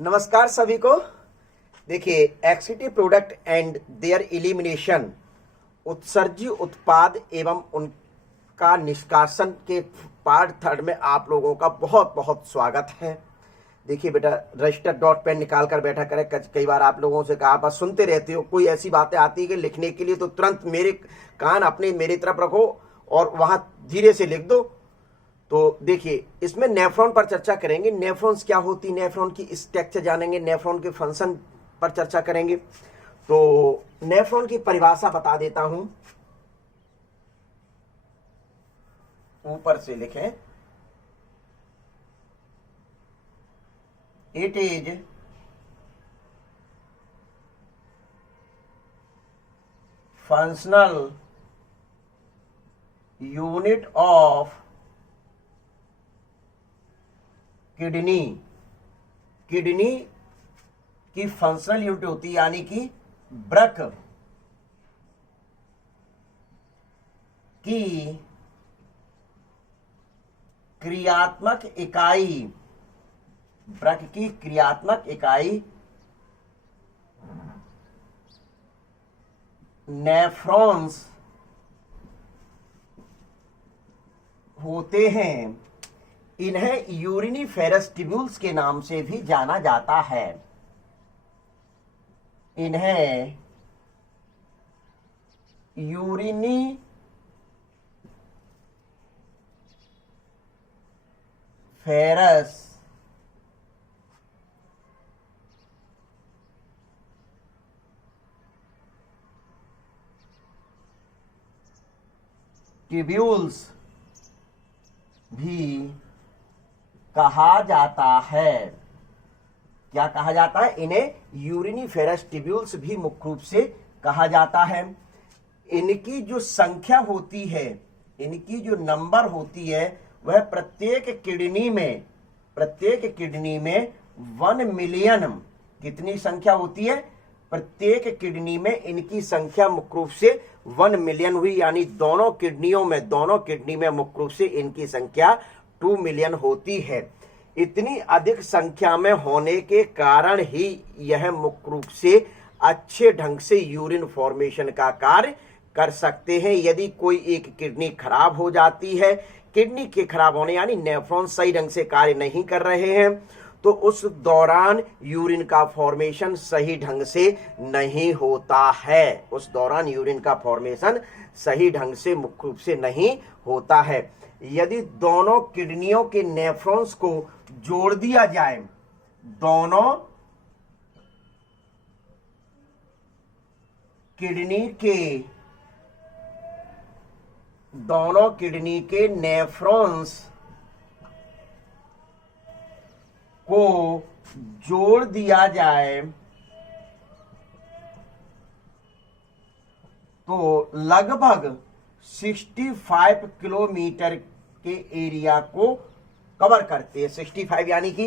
नमस्कार सभी को। देखिए, एक्सिटिव प्रोडक्ट एंड देयर एलिमिनेशन, उत्सर्जी उत्पाद एवं उनका निष्कासन के पार्ट 3 में आप लोगों का बहुत बहुत स्वागत है। देखिए बेटा, रजिस्टर डॉट पेन निकाल कर बैठा करें। कई बार आप लोगों से कहा, बस सुनते रहते हो, कोई ऐसी बातें आती है कि लिखने के लिए तो तुरंत मेरे कान अपने मेरी तरफ रखो और वहां धीरे से लिख दो। तो देखिए, इसमें नेफ्रॉन पर चर्चा करेंगे। नेफ्रॉन्स क्या होती, नेफ्रॉन की स्ट्रक्चर जानेंगे, नेफ्रॉन के फंक्शन पर चर्चा करेंगे। तो नेफ्रॉन की परिभाषा बता देता हूं, ऊपर से लिखें। It is functional unit of kidney. Kidney की फंक्शनल यूनिट होती है, यानी कि वृक्क की क्रियात्मक इकाई। वृक्क की क्रियात्मक इकाई नेफ्रॉन्स होते हैं। इन्हें यूरिनीफेरस ट्यूब्यूल्स के नाम से भी जाना जाता है। इन्हें यूरिनीफेरस ट्यूब्यूल्स भी कहा जाता है। क्या कहा जाता है? इन्हें यूरिनीफेरस ट्यूब्यूल्स भी मुख्य रूप से कहा जाता है। इनकी जो संख्या होती है, इनकी जो नंबर होती है, वह प्रत्येक किडनी में 1 मिलियन, कितनी संख्या होती है? प्रत्येक किडनी में इनकी संख्या मुख्य रूप से 1 मिलियन हुई, यानी दोनों किडनी में मुख्य रूप से इनकी संख्या 2 मिलियन होती है। इतनी अधिक संख्या में होने के कारण ही यह मुख्य रूप से अच्छे ढंग से यूरिन फॉर्मेशन का कार्य कर सकते हैं। यदि कोई एक किडनी खराब हो जाती है, किडनी के खराब होने यानी नेफ्रॉन सही ढंग से कार्य नहीं कर रहे हैं, तो उस दौरान यूरिन का फॉर्मेशन सही ढंग से नहीं होता है। उस दौरान यूरिन का फॉर्मेशन सही ढंग से मुख्य रूप से नहीं होता है। यदि दोनों किडनियों के नेफ्रॉन्स को जोड़ दिया जाए, दोनों किडनी के नेफ्रॉन्स को जोड़ दिया जाए तो लगभग 65 किलोमीटर के एरिया को कवर करते हैं। 65 यानी कि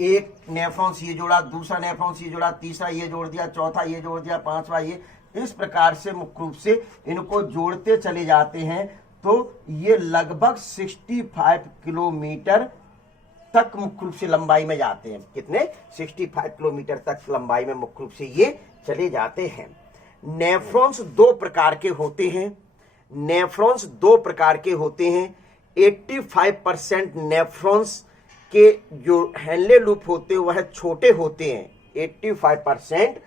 एक नेफ्रॉन ये जोड़ा, दूसरा नेफ्रॉन ये जोड़ा, तीसरा ये जोड़ दिया, चौथा ये जोड़ दिया, पांचवा ये, इस प्रकार से मुख्य रूप से इनको जोड़ते चले जाते हैं। तो ये लगभग 65 किलोमीटर तक मुख्य रूप से लंबाई में जाते हैं। कितने? 65 किलोमीटर तक लंबाई में मुख्य रूप से ये चले जाते हैं। नेफ्रॉन्स दो प्रकार के होते हैं। 85% नेफ्रॉन्स के जो हेनले लूप होते हैं वह छोटे होते हैं। 85%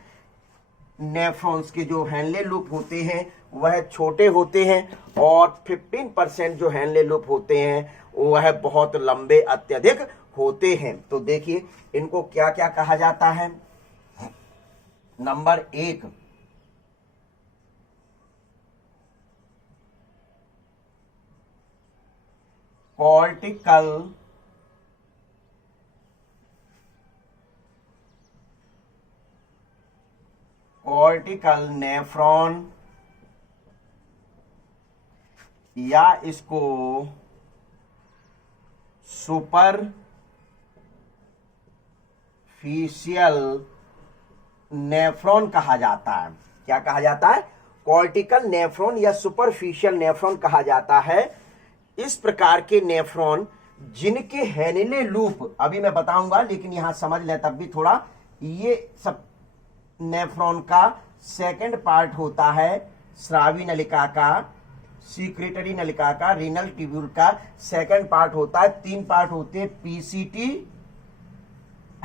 नेफ्रॉन्स के जो हेनले लूप होते हैं वह छोटे होते हैं, और 15% जो हेनले लूप होते हैं वह बहुत लंबे अत्यधिक होते हैं। तो देखिए, इनको क्या क्या कहा जाता है। नंबर 1, कॉर्टिकल नेफ्रॉन, या इसको सुपरफिशियल नेफ्रॉन कहा जाता है। क्या कहा जाता है? कॉर्टिकल नेफ्रॉन या सुपरफिशियल नेफ्रॉन कहा जाता है। इस प्रकार के नेफ्रॉन जिनके हेनिले लूप, अभी मैं बताऊंगा लेकिन यहां समझ ले तब भी थोड़ा, ये सब नेफ्रॉन का सेकंड पार्ट होता है स्रावी नलिका का, सीक्रेटरी नलिका का, रीनल ट्यूब्यूल का सेकंड पार्ट होता है। तीन पार्ट होते हैं, पीसीटी,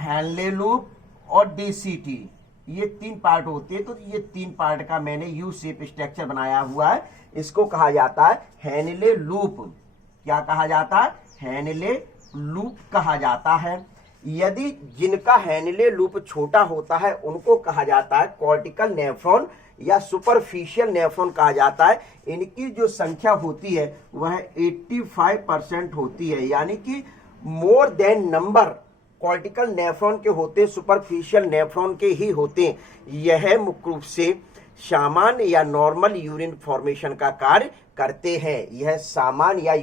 हेनले लूप और डीसीटी, ये तीन पार्ट होते हैं। तो ये तीन पार्ट का मैंने यू शेप स्ट्रक्चर बनाया हुआ है, इसको कहा जाता है हेनले लूप। क्या कहा जाता है? हेनले लूप कहा जाता है। यदि जिनका हेनले लूप छोटा होता है उनको कहा जाता है कॉर्टिकल नेफ्रॉन या सुपरफिशियल नेफ्रॉन कहा जाता है। इनकी जो संख्या होती है वह 85% होती है, यानी कि more than number cortical nephron के होते, सुपरफिशियल नेफ्रॉन के ही होते। यह मुख्य रूप से सामान्य या नॉर्मल यूरिन फॉर्मेशन का कार्य करते हैं। यह सामान्य या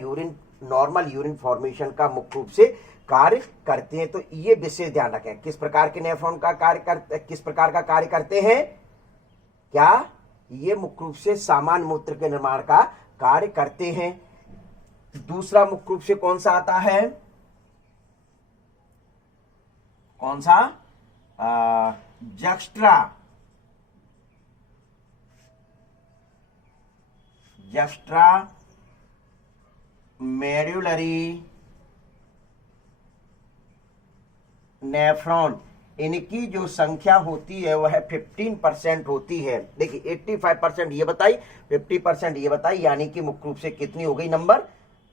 नॉर्मल यूरिन फॉर्मेशन का मुख्य रूप से कार्य करते हैं। तो ये विशेष ध्यान रखें, किस प्रकार के नेफ्रॉन का किस प्रकार का कार्य करते हैं। क्या ये मुख्य रूप से सामान्य मूत्र के निर्माण का कार्य करते हैं। दूसरा मुख्य रूप से कौन सा आता है? कौन सा? जस्ट्रा मेड्यूलरी नेफ्रॉन, इनकी जो संख्या होती है वह 15% होती है। देखिए 85% ये बताई, 50% ये बताई, यानी कि मुख्य रूप से कितनी हो गई नंबर?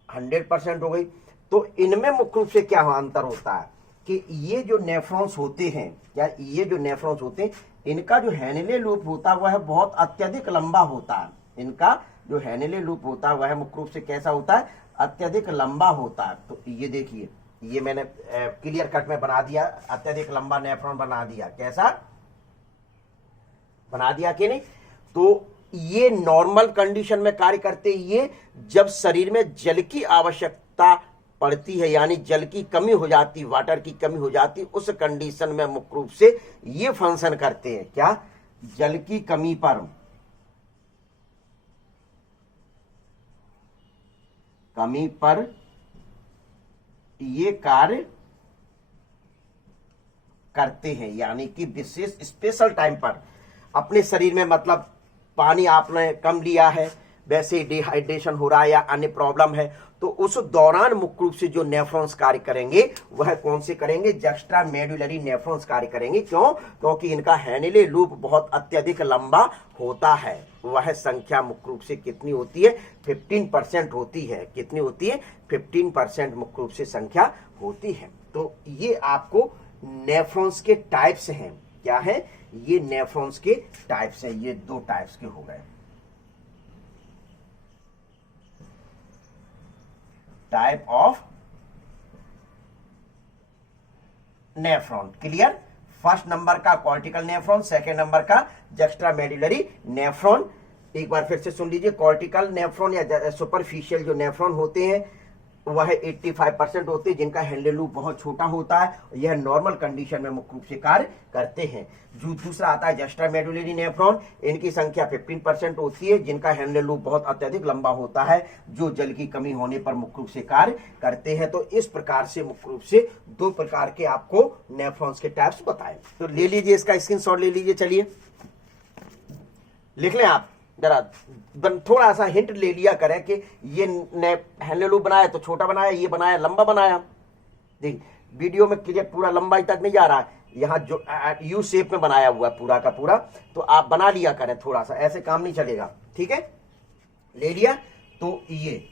100% हो गई। तो इनमें मुख्य रूप से क्या अंतर होता है कि ये जो नेफ्रॉन्स होते हैं, या ये जो नेफ्रॉन्स होते हैं, इनका जो हेनले लूप होता है वह बहुत अत्यधिक लंबा होता है। इनका जो हेनले लूप होता है वह मुख्य रूप से कैसा होता है? अत्यधिक लंबा होता है। तो ये देखिए, ये मैंने क्लियर कट में बना दिया, अत्यधिक लंबा नेफ्रॉन बना दिया। कैसा बना दिया कि नहीं? तो ये नॉर्मल कंडीशन में कार्य करते, ये जब शरीर में जल की आवश्यकता पड़ती है, यानी जल की कमी हो जाती, वाटर की कमी हो जाती, उस कंडीशन में मुख्य रूप से ये फंक्शन करते हैं। क्या? जल की कमी पर ये कार्य करते हैं, यानी कि विशेष स्पेशल टाइम पर अपने शरीर में, मतलब पानी आपने कम लिया है, वैसे डिहाइड्रेशन हो रहा है या अन्य प्रॉब्लम है, तो उस दौरान मुख्य रूप से जो नेफ्रॉन्स कार्य करेंगे वह कौन से करेंगे? जस्ट्रा मेडुलरी नेफ्रॉन्स कार्य करेंगे। क्यों? क्योंकि इनका हेनले लूप बहुत अत्यधिक लंबा होता है। वह संख्या मुख्य रूप से कितनी होती है? 15% होती है। कितनी होती है? 15% मुख्य रूप से संख्या होती है। तो ये आपको नेफ्रॉन्स के टाइप्स हैं। क्या है? ये नेफ्रॉन्स के टाइप्स हैं। ये दो टाइप्स के हो गए। Type of nephron clear. First number का कॉर्टिकल नेफ्रॉन, सेकेंड नंबर का जस्ट्रा मेडुलरी नेफ्रॉन। एक बार फिर से सुन लीजिए, कॉर्टिकल नेफ्रॉन या सुपरफिशियल जो नेफ्रॉन होते हैं वह 85% होते हैं, जिनका हेनले लूप बहुत छोटा होता है। यह नॉर्मल कंडीशन में मुख्य रूप से कार्य करते हैं। जो दूसरा आता है जस्ट्रा मेडुलरी नेफ्रॉन, इनकी संख्या 15% होती है, जिनका हेनले लूप बहुत अत्यधिक लंबा होता है, जो जल की कमी होने पर मुख्य रूप से कार्य करते हैं। तो इस प्रकार से मुख्य रूप से दो प्रकार के आपको नेफ्रॉन्स के टाइप्स बताए। तो ले लीजिए, इसका स्क्रीनशॉट ले लीजिए। चलिए लिख लें आप, जरा थोड़ा सा हिंट ले लिया करें कि ये हेनले लूप बनाया तो छोटा बनाया, ये बनाया लंबा बनाया। देखिए वीडियो में क्लियर पूरा लंबाई तक नहीं जा रहा है, यहाँ जो यू शेप में बनाया हुआ है पूरा का पूरा, तो आप बना लिया करें थोड़ा सा, ऐसे काम नहीं चलेगा। ठीक है, ले लिया। तो ये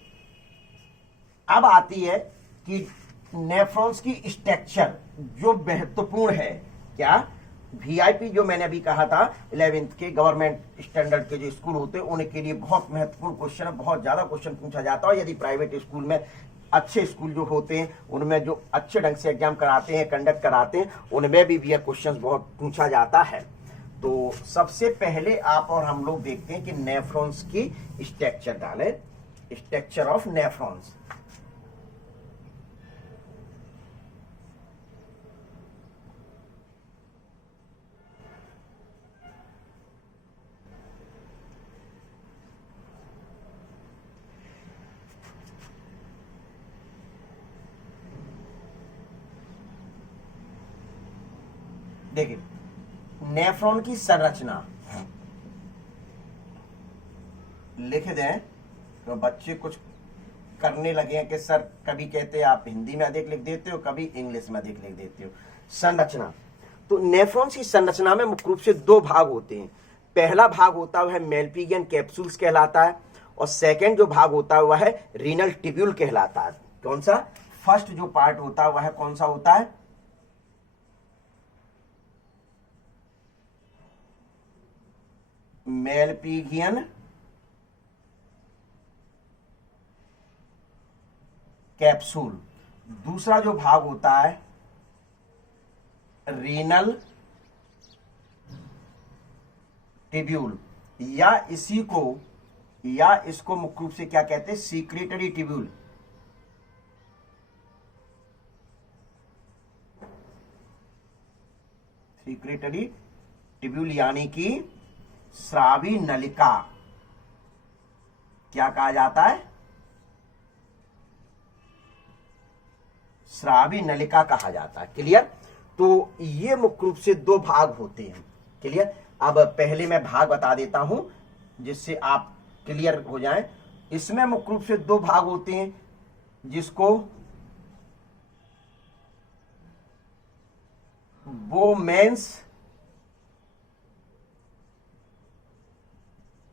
अब आती है कि नेफ्रॉन्स की स्ट्रक्चर जो महत्वपूर्ण है। क्या? वीआईपी जो मैंने अभी कहा था 11th के गवर्नमेंट स्टैंडर्ड के जो स्कूल होते हैं उनके लिए बहुत महत्वपूर्ण क्वेश्चन है, बहुत ज्यादा क्वेश्चन पूछा जाता है। यदि प्राइवेट स्कूल में, अच्छे स्कूल जो होते हैं उनमें जो अच्छे ढंग से एग्जाम कराते हैं, कंडक्ट कराते हैं, उनमें भी यह क्वेश्चन बहुत पूछा जाता है। तो सबसे पहले आप और हम लोग देखते हैं कि नेफ्रॉन्स की स्ट्रक्चर डालें। Structure of nephrons. देखिए नेफ्रॉन की संरचना लिख दें तो बच्चे कुछ करने लगे हैं कि सर कभी कहते हैं आप हिंदी में अधिक लिख देते हो, कभी इंग्लिश में अधिक लिख देते हो। संरचना, तो नेफ्रॉन्स की संरचना में मुख्य रूप से दो भाग होते हैं। पहला भाग होता है वह मेलपिगियन कैप्सूल्स कहलाता है, और सेकंड जो भाग होता है वह है रीनल टिब्यूल कहलाता है। कौन सा? फर्स्ट जो पार्ट होता है वह कौन सा होता है? Malpighian capsule. दूसरा जो भाग होता है रीनल टिब्यूल, या इसको मुख्य रूप से क्या कहते हैं? Secretory tubule. सीक्रेटरी टिब्यूल यानी कि स्रावी नलिका क्या कहा जाता है? स्रावी नलिका कहा जाता है। क्लियर? तो ये मुख्य रूप से दो भाग होते हैं। क्लियर? अब पहले मैं भाग बता देता हूं जिससे आप क्लियर हो जाएं। इसमें मुख्य रूप से दो भाग होते हैं जिसको बोमेंस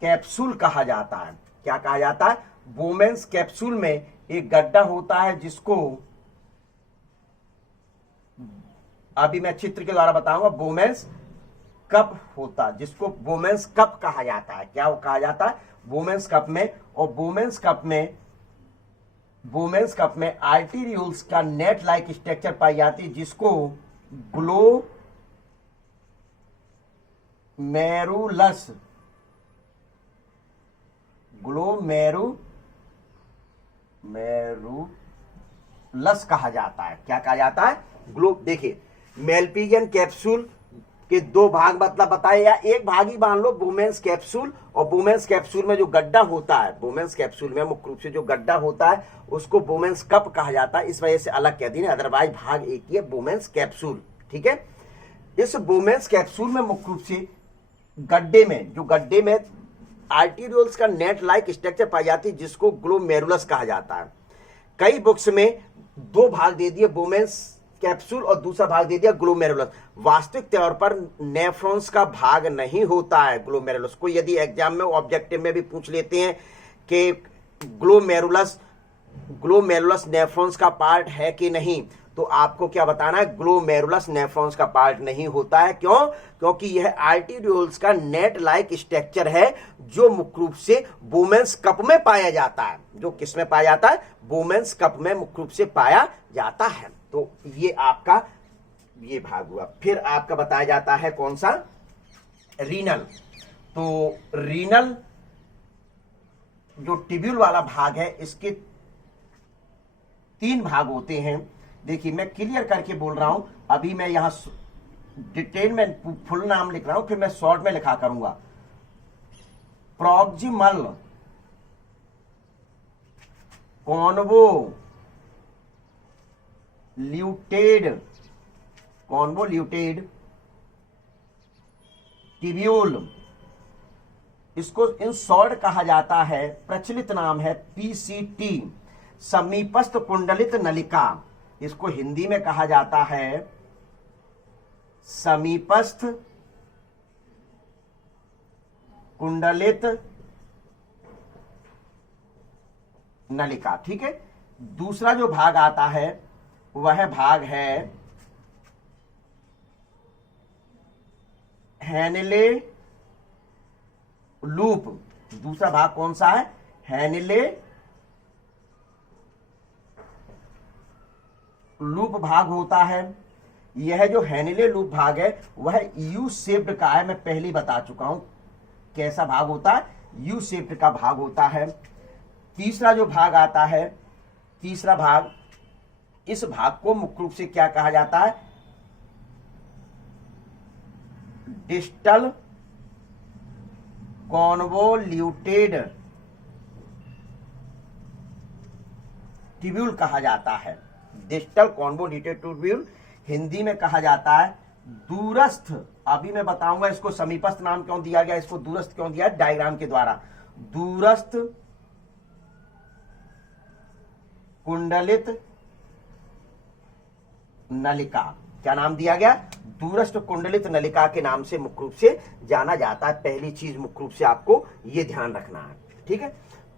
कैप्सूल कहा जाता है। क्या कहा जाता है? बोमेंस कैप्सूल में एक गड्ढा होता है जिसको अभी मैं चित्र के द्वारा बताऊंगा। बोमेंस कप होता है जिसको बोमेंस कप कहा जाता है। क्या कहा जाता है? बोमेंस कप में। और बोमेंस कप में आर्टेरियोल्स का नेट लाइक स्ट्रक्चर पाई जाती है जिसको ग्लोमेरुलस कहा जाता है। क्या कहा जाता है? देखिए मेलपिगियन कैप्सूल के दो भाग मतलब बताए, या एक भाग ही मान लो बोमेंस कैप्सूल। और बोमेंस कैप्सूल में जो गड्ढा होता है, बोमेंस कैप्सूल में मुख्य रूप से जो गड्ढा होता है उसको बोमेंस कप कहा जाता है। इस वजह से अलग कहती है, अदरवाइज भाग एक ही है बोमेंस कैप्सूल। ठीक है? इस बोमेंस कैप्सूल में मुख्य रूप से गड्ढे में आर्टेरियोल्स का नेट लाइक स्ट्रक्चर पाई जाती है जिसको ग्लोमेरुलस कहा जाता है। कई बुक्स में दो भाग दे दिए, बोमेंस कैप्सूल और दूसरा भाग दे दिया ग्लोमेरुलस। वास्तविक तौर पर नेफ्रॉन्स का भाग नहीं होता है ग्लोमेरुलस को। यदि एग्जाम में ऑब्जेक्टिव में भी पूछ लेते हैं कि ग्लोमेरुलस नेफ्रॉन्स का पार्ट है कि नहीं, तो आपको क्या बताना है? ग्लोमेरुलस नेफ्रॉन्स का पार्ट नहीं होता है। क्यों? क्योंकि यह आर्टेरियोल्स का नेट लाइक स्ट्रक्चर है जो मुख्य रूप से बोमेंस कप में पाया जाता है। जो किस में पाया जाता है? बोमेंस कप में मुख्य रूप से पाया जाता है। तो ये आपका ये भाग हुआ। फिर आपका बताया जाता है कौन सा? रीनल। तो रीनल जो टिब्यूल वाला भाग है इसके तीन भाग होते हैं। देखिए मैं क्लियर करके बोल रहा हूं, अभी मैं यहां डिटेल में फुल नाम लिख रहा हूं, फिर मैं शॉर्ट में लिखा करूंगा। प्रॉक्सिमल कॉन्वोल्यूटेड टिब्यूल, इसको इन शॉर्ट कहा जाता है। प्रचलित नाम है पीसीटी, समीपस्थ कुंडलित नलिका। इसको हिंदी में कहा जाता है समीपस्थ कुंडलित नलिका। ठीक है? दूसरा जो भाग आता है वह भाग है हैनिले लूप। दूसरा भाग कौन सा है? हैनिले लूप भाग होता है। यह जो हैनिले लूप भाग है वह यू शेप्ड का है। मैं पहले ही बता चुका हूं कैसा भाग होता है, यू शेप्ड का भाग होता है। तीसरा जो भाग आता है, तीसरा भाग, इस भाग को मुख्य रूप से क्या कहा जाता है? डिस्टल कॉन्वोल्यूटेड टिब्यूल कहा जाता है। डिस्टल कॉन्वोल्यूटेड टिब्यूल हिंदी में कहा जाता है दूरस्थ, अभी मैं बताऊंगा इसको समीपस्थ नाम क्यों दिया गया, इसको दूरस्थ क्यों दिया डायग्राम के द्वारा। दूरस्थ कुंडलित नलिका, क्या नाम दिया गया, दूरस्थ कुंडलित नलिका के नाम से मुख्य रूप से जाना जाता है। पहली चीज मुख्य रूप से आपको ये ध्यान रखना है, ठीक है।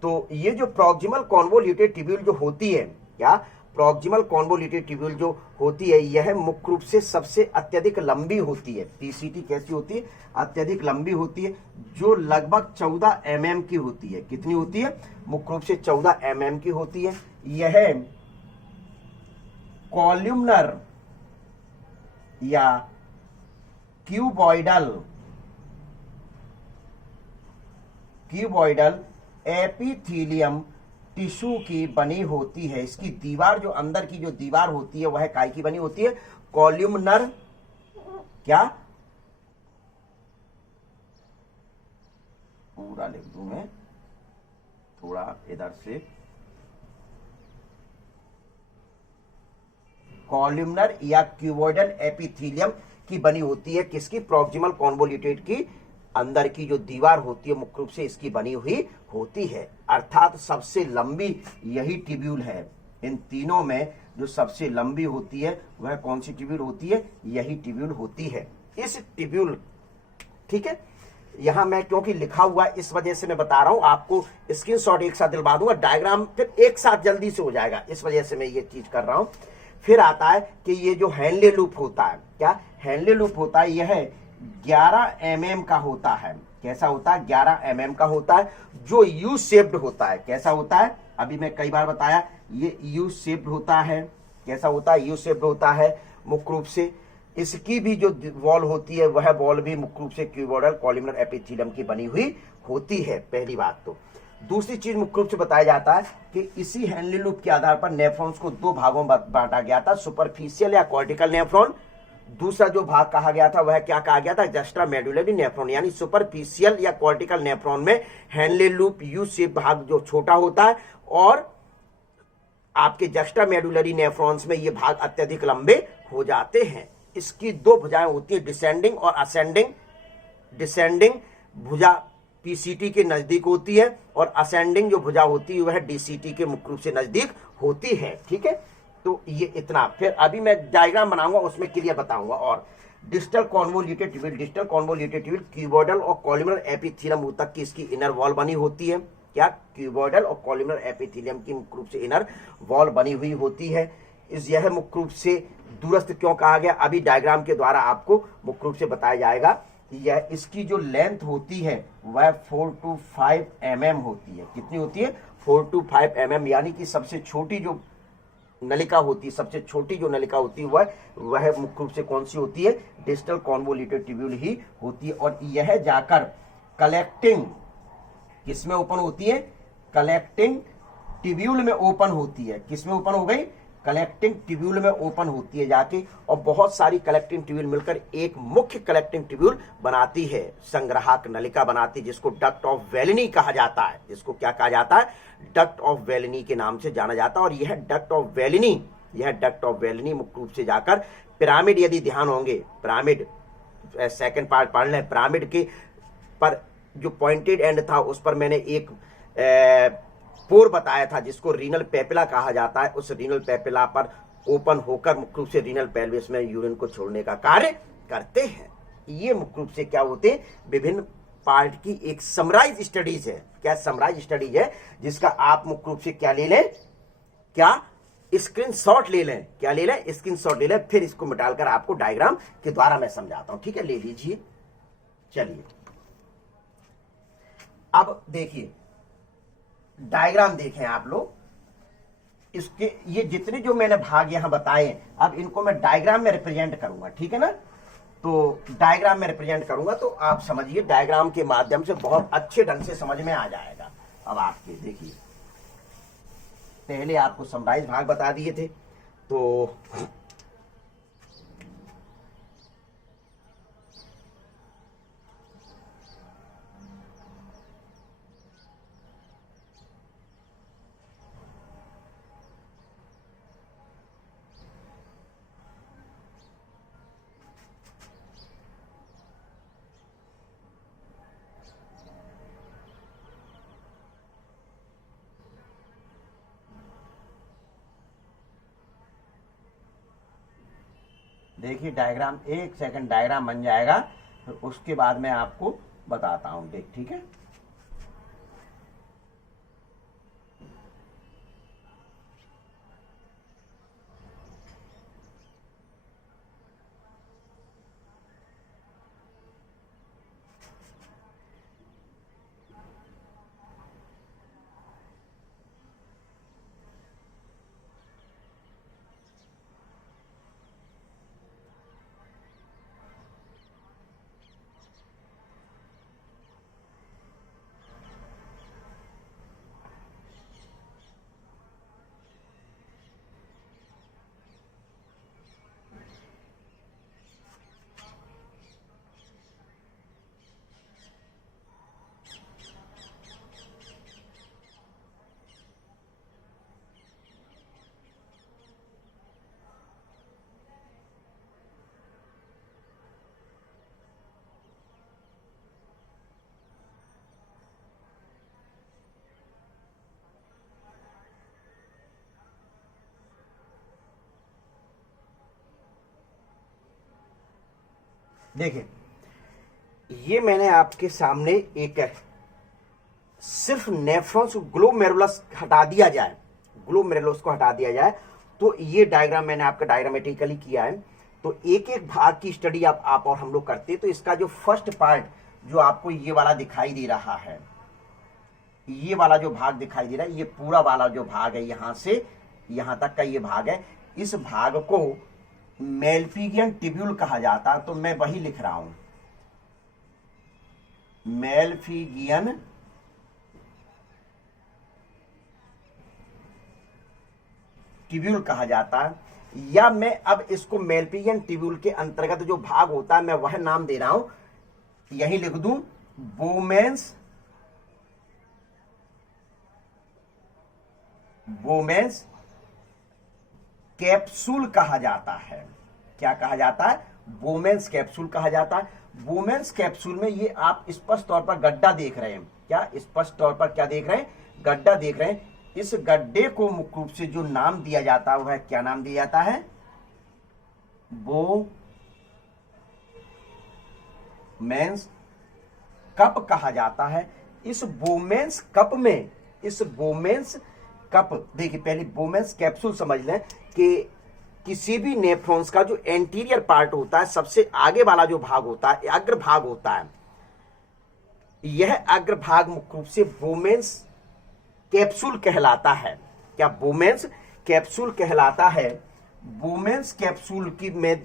तो ये जो प्रॉक्सिमल कॉन्वोल्यूटेड ट्यूब्यूल जो होती है, क्या प्रॉक्सिमल कॉन्वोल्यूटेड ट्यूब्यूल जो होती है, यह मुख्य रूप से सबसे अत्यधिक लंबी होती है। पीसीटी कैसी होती है, अत्यधिक लंबी होती है, जो लगभग 14 mm की होती है। कितनी होती है, मुख्य रूप से 14 mm की होती है। यह कॉल्यूमनर या क्यूबॉइडल एपिथीलियम टिश्यू की बनी होती है। इसकी दीवार, जो अंदर की जो दीवार होती है, वह काय की बनी होती है, कॉल्यूमनर, क्या, पूरा लिख दूं मैं, थोड़ा इधर से, कॉल्यूमनर या क्यूबॉइडल एपिथीलियम की बनी होती है। किसकी, प्रॉक्सिमल कॉन्वोल्यूटेड की अंदर की जो दीवार होती है मुख्य रूप से इसकी बनी हुई होती है। अर्थात सबसे लंबी यही ट्यूब्यूल है। इन तीनों में जो सबसे लंबी होती है वह कौन सी ट्यूब्यूल होती है, यही ट्यूब्यूल होती है। इस ट्यूब्यूल, ठीक है, यहां मैं क्योंकि लिखा हुआ है इस वजह से मैं बता रहा हूं आपको, स्क्रीनशॉट एक साथ दिलवा दूंगा, डायग्राम फिर एक साथ जल्दी से हो जाएगा, इस वजह से मैं ये चीज कर रहा हूं। फिर आता है कि ये जो हेनले लूप होता है, क्या हेनले लूप होता है, यह 11 mm का होता है। कैसा होता है, 11 mm का होता है, जो यू शेप्ड होता है। कैसा होता है, अभी मैं कई बार बताया, ये यू शेप्ड होता है। कैसा होता है, यू शेप्ड होता है मुख्य रूप से। इसकी भी जो वॉल होती है वह वॉल भी मुख्य रूप से क्यूबॉइडल कॉल्यूमनर एपिथेलियम की बनी हुई होती है, पहली बात तो। दूसरी चीज मुख्य रूप से बताया जाता है कि इसी हेनले लूप के आधार पर नेफ्रॉन्स को दो भागों में बांटा गया था, सुपरफिशियल या कॉर्टिकल नेफ्रॉन। दूसरा जो भाग कहा गया था वह क्या कहा गया था, जस्ट्रा मेडुलरी नेफ्रॉन। यानी सुपरफिशियल या कॉर्टिकल नेफ्रॉन में हेनले लूप यू शेप भाग जो छोटा होता है, और आपके जस्ट्रा मेडुलरी नेफ्रॉन्स में ये भाग अत्यधिक लंबे हो जाते हैं। इसकी दो भुजाएं होती है, डिसेंडिंग और असेंडिंग। डिसेंडिंग भुजा पीसीटी के नजदीक होती है, और असेंडिंग जो भुजा होती है वह डीसीटी के मुख्य रूप से नजदीक होती है, ठीक है। तो ये इतना, फिर अभी मैं डायग्राम बनाऊंगा उसमें क्लियर बताऊंगा। और distal convoluted tubule, distal convoluted tubule cuboidal और कॉल्यूमनर एपिथेलियम तक की इसकी इनर वॉल बनी होती है। क्या, क्यूबॉइडल और कॉल्यूमनर एपिथेलियम की मुख्य रूप से इनर वॉल बनी हुई होती है। यह मुख्य रूप से दूरस्थ क्यों कहा गया, अभी डायग्राम के द्वारा आपको मुख्य रूप से बताया जाएगा। यह इसकी जो लेंथ होती है वह 4 to 5 mm होती है। कितनी होती है, 4 to 5 mm, यानी कि सबसे छोटी जो नलिका होती है, सबसे छोटी जो नलिका होती है वह मुख्य रूप से कौन सी होती है, डिस्टल कॉन्वोल्यूटेड ट्यूब्यूल ही होती है। और यह जाकर कलेक्टिंग किसमें ओपन होती है, कलेक्टिंग ट्यूब्यूल में ओपन होती है। किसमें ओपन हो गई, कलेक्टिंग ट्यूब्यूल में ओपन होती है जाके, और बहुत सारी कलेक्टिंग ट्यूब्यूल मिलकर एक मुख्य कलेक्टिंग ट्यूब्यूल बनाती है, संग्राहक नलिका बनाती है, जिसको डक्ट ऑफ वेलिनी कहा जाता है। जिसको क्या कहा जाता है, डक्ट ऑफ वेलिनी के नाम से जाना जाता है। और यह डक्ट ऑफ वेलिनी मुख्य रूप से जाकर पिरामिड, यदि ध्यान होंगे, पिरामिड सेकंड पार्ट पढ़ लें, पिरामिड के पर जो पॉइंटेड एंड था उस पर मैंने एक पोर बताया था जिसको रीनल पेपिला कहा जाता है। उस रीनल पेपिला पर ओपन होकर मुख्य रूप से रीनल पेल्विस में यूरिन को छोड़ने का कार्य करते हैं। ये मुख्य रूप से क्या होते हैं, विभिन्न पार्ट की एक समराइज स्टडीज है। क्या समराइज स्टडीज है, जिसका आप मुख्य रूप से क्या ले लें, क्या स्क्रीनशॉट ले लें, क्या ले लें, स्क्रीनशॉट ले लें। फिर इसको मिटाकर आपको डायग्राम के द्वारा मैं समझाता हूं, ठीक है, ले लीजिए। चलिए अब देखिए डायग्राम देखें आप लोग, इसके ये जितने जो मैंने भाग यहां बताए, अब इनको मैं डायग्राम में रिप्रेजेंट करूंगा, ठीक है ना। तो डायग्राम में रिप्रेजेंट करूंगा तो आप समझिए, डायग्राम के माध्यम से बहुत अच्छे ढंग से समझ में आ जाएगा। अब आपके देखिए, पहले आपको समराइज भाग बता दिए थे, तो देखिए डायग्राम, एक सेकंड डायग्राम बन जाएगा, तो उसके बाद मैं आपको बताता हूं। देख, ठीक है। देखिए, ये मैंने आपके सामने एक सिर्फ नेफ्रॉन्स ग्लोमेरुलस हटा दिया जाए, ग्लोमेरुलस को हटा दिया जाए, तो ये डायग्राम मैंने आपका डायग्रामेटिकली किया है। तो एक एक भाग की स्टडी आप और हम लोग करते हैं। तो इसका जो फर्स्ट पार्ट जो आपको ये वाला दिखाई दे रहा है, ये वाला जो भाग दिखाई दे रहा है, ये पूरा वाला जो भाग है, यहां से यहां तक का ये भाग है, इस भाग को मेलफिगियन टिब्यूल कहा जाता है। तो मैं वही लिख रहा हूं, मेलफिगियन टिब्यूल कहा जाता है। या मैं अब इसको मेलफिगियन टिब्यूल के अंतर्गत जो भाग होता है, मैं वह नाम दे रहा हूं, यही लिख दूं, बोमेंस कैप्सूल कहा जाता है। क्या कहा जाता है? बोमेंस कैप्सूल कहा जाता है। बोमेंस कैप्सूल में ये आप स्पष्ट तौर पर गड्ढा देख रहे हैं। क्या स्पष्ट तौर पर क्या देख रहे हैं? गड्ढा देख रहे हैं। इस गड्ढे को मुख्य रूप से जो नाम दिया जाता है वह क्या नाम दिया जाता है? बोमेंस कप कहा जाता है। इस बोमेंस कप में, इस बोमेंस कप, देखिए पहले बोमेंस कैप्सूल समझ लें कि किसी भी नेफ्रॉन्स का जो एंटीरियर पार्ट होता है, सबसे आगे वाला जो भाग होता है, अग्रभाग होता है, यह अग्रभाग मुख्य रूप से बोमेंस कैप्सूल कहलाता है। क्या बोमेंस कैप्सूल कहलाता है? बोमेंस कैप्सूल की में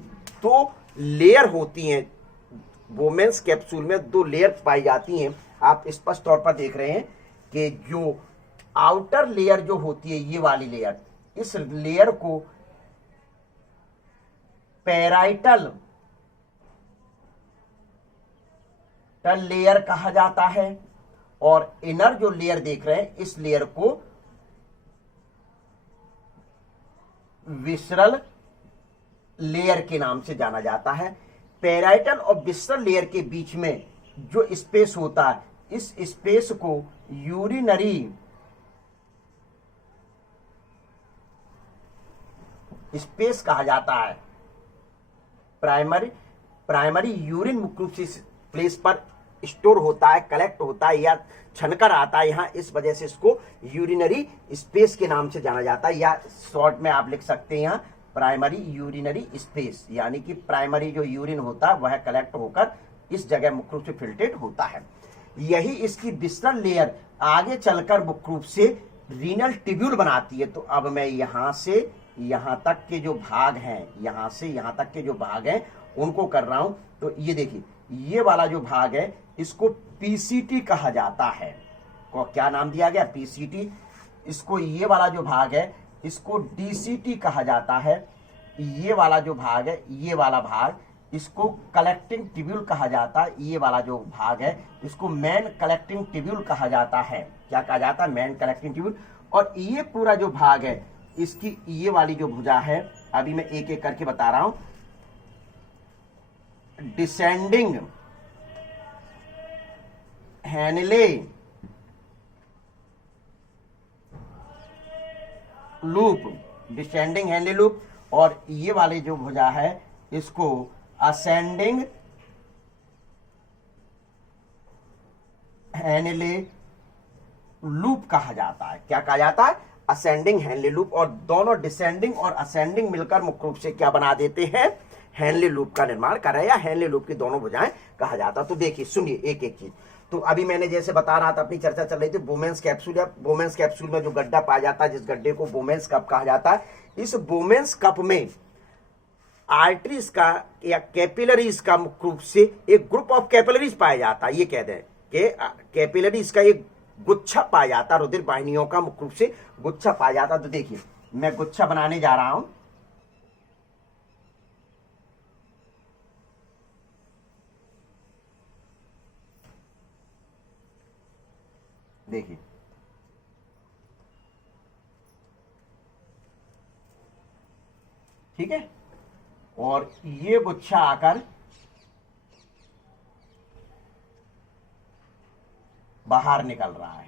दो लेयर होती हैं। बोमेंस कैप्सूल में दो लेयर पाई जाती हैं। आप स्पष्ट तौर पर देख रहे हैं कि जो आउटर लेयर जो होती है, ये वाली लेयर, इस लेयर को पैराइटल लेयर कहा जाता है, और इनर जो लेयर देख रहे हैं, इस लेयर को विसरल लेयर के नाम से जाना जाता है। पैराइटल और विसरल लेयर के बीच में जो स्पेस होता है, इस स्पेस को यूरिनरी स्पेस कहा जाता है। प्राइमरी यूरिन मुख्य रूप से इस प्लेस पर स्टोर होता है, कलेक्ट होता है या छनकर आता है यहाँ, इस वजह से इसको यूरिनरी स्पेस के नाम से जाना जाता है। या शॉर्ट में आप लिख सकते हैं यहाँ प्राइमरी यूरिनरी स्पेस, यानी कि प्राइमरी जो यूरिन होता है वह कलेक्ट होकर इस जगह मुख्य रूप से फिल्ट्रेट होता है। यही इसकी विसरल लेयर आगे चलकर मुख्य रूप से रीनल टिब्यूल बनाती है। तो अब मैं यहां से यहां तक के जो भाग हैं, यहां से यहां तक के जो भाग हैं उनको कर रहा हूं। तो ये देखिए, ये वाला जो भाग है इसको पीसीटी कहा जाता है। को क्या नाम दिया गया? पीसीटी। इसको ये वाला जो भाग है इसको डीसीटी कहा जाता है। ये वाला जो भाग है, ये वाला भाग, इसको कलेक्टिंग टिब्यूल कहा जाता है। ये वाला जो भाग है इसको मेन कलेक्टिंग टिब्यूल कहा जाता है। क्या कहा जाता है? Main collecting tubule. और ये पूरा जो भाग है, इसकी ये वाली जो भुजा है, अभी मैं एक एक करके बता रहा हूं, descending Henle loop, descending Henle loop. और ये वाली जो भुजा है इसको असेंडिंग हेनले लूप कहा जाता है। क्या कहा जाता है? Ascending Henle loop. और दोनों डिसेंडिंग और असेंडिंग मिलकर मुख्य रूप से क्या बना देते हैं? हेनले लूप का निर्माण कर रहे हैं, या हेनले लूप की दोनों भुजाएं कहा जाता है। तो देखिए, सुनिए एक एक चीज। तो अभी मैंने जैसे बता रहा था, अपनी चर्चा चल रही थी बोमेंस कैप्सूल, या बोमेंस कैप्सूल में जो गड्ढा पाया जाता है, जिस गड्ढे को बोमेंस कप कहा जाता है, इस बोमेंस कप में आर्टरीज का या कैपिलरीज का मुख्य रूप से एक ग्रुप ऑफ कैपिलरीज पाया जाता है। ये कह दें कि कैपिलरीज का एक गुच्छा पाया जाता है, रुधिर वाहिनियों का मुख्य रूप से गुच्छा पाया जाता है। तो देखिए, मैं गुच्छा बनाने जा रहा हूं। देखिए, ठीक है, और ये गुच्छा आकर बाहर निकल रहा है।